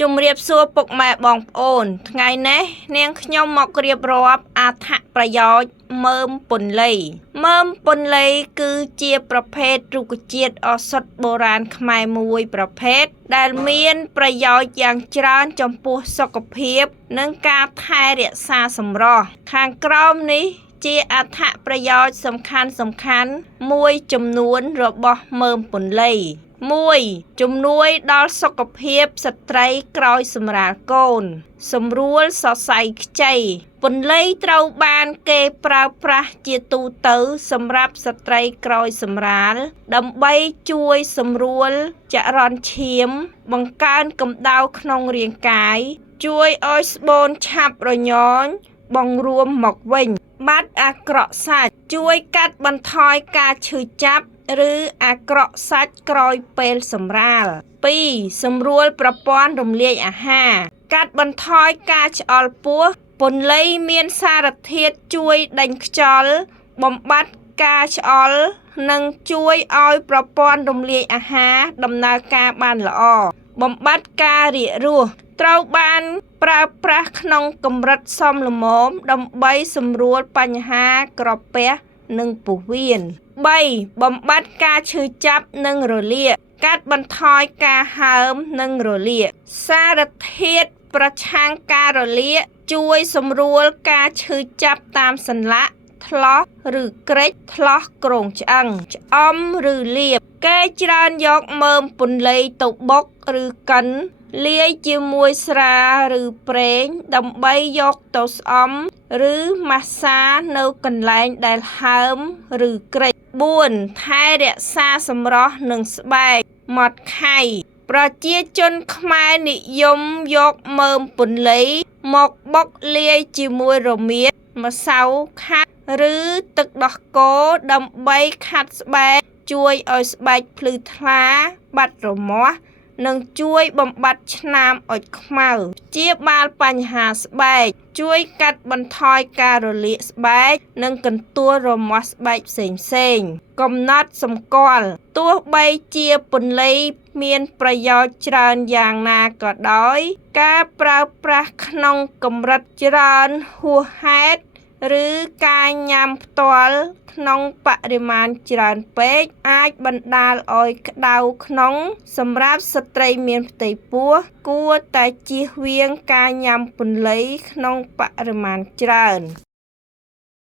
ជំរាបសួរពុកម៉ែបងប្អូនថ្ងៃនេះនាងខ្ញុំមករៀបរាប់អត្ថប្រយោជន៍មើមពន្លៃមើមពន្លៃគឺជាប្រភេទរុក្ខជាតិឱសថបុរាណខ្មែរមួយប្រភេទដែលមានប្រយោជន៍យ៉ាងច្រើនចំពោះសុខភាពនិងការថែរក្សាសម្រស់ខាងក្រោមនេះជាអត្ថប្រយោជន៍សំខាន់មួយចំនួនរបស់មើមពន្លៃ1. ជំនួយដល់សុខភាពស្ត្រីក្រោយសម្រាលកូនសម្រួលសរសៃខ្ចីពន្លៃត្រូវបានគេប្រើប្រាស់ជាទូទៅសម្រាប់ស្ត្រីក្រោយសម្រាលដើម្បីជួយសម្រួលចរន្តឈាមបង្កើនកម្ដៅក្នុងរាងកាយជួយឲ្យស្បូនឆាប់រញ៉ញបង្រួមមកវិញបាត់អាក្រក់សាច់ជួយកាត់បន្ថយការឈឺចាប់ឬអាក្រក់សាច់ក្រោយពេលសម្រាល 2. សម្រួលប្រព័ន្ធរំលាយអាហារកាត់បន្ថយការឆ្អល់ពោះពន្លៃមានសារធាតុជួយដេញខ្យល់បំបាត់ការឆ្អល់និងជួយឲ្យប្រព័ន្ធរំលាយអាហារដំណើរការបានល្អបំបត្តិការរាគរួសត្រូវបានប្រើប្រាស់ក្នុងកម្រិតសមល្មមដើម្បីសម្រួលបញ្ហាក្រពះនិងពោះវៀន 3. បំបត្តិការឈឺចាប់និងរលាកកាត់បន្ថយការហើមនិងរលាកសារធាតុប្រឆាំងការរលាកជួយសម្រួលការឈឺចាប់តាមសន្លាក់ថ្លោះឬគ្រេចថ្លោះគ្រោងឆ្អឹងឆ្អមឬលាបគេច្រើនយកមើមពន្លៃទៅបុកឬកិនលាយជាមួយស្រាឬប្រេងដើម្បីយកទៅស្អំឬម៉ាស្សានៅកន្លែងដែលហើមឬគ្រេច 4. ថែរក្សាសម្រស់និងស្បែកម៉ត់ខៃប្រជាជនខ្មែរនិយមយកមើមពន្លៃមកបុកលាយជាមួយរមៀតម្សៅខាត់ឬទឹកដោះគោដើម្បីខាត់ស្បែកជួយឲ្យស្បែកភ្លឺថ្លាបាត់រមាស់និងជួយបំបត្តិឆ្នាមអុចខ្មៅព្យាបាលបញ្ហាស្បែកជួយកាត់បន្ថយការរលាកស្បែកនិងកន្ទួលរមាស់ស្បែកផ្សេងកំណត់សម្គាល់ទោះបីជាពន្លៃមានប្រយោជន៍ច្រើនយ៉ាងណាក៏ដោយការប្រើប្រាស់ក្នុងកម្រិតច្រើនហួសហេតុឬការញ៉ាំផ្ទាល់ក្នុងបរិមាណច្រើនពេកអាចបណ្ដាលឲ្យក្តៅក្នុងសម្រាប់ស្ត្រីមានផ្ទៃពោះគួរតែជៀសវាងការញ៉ាំពន្លៃក្នុងបរិមាណច្រើន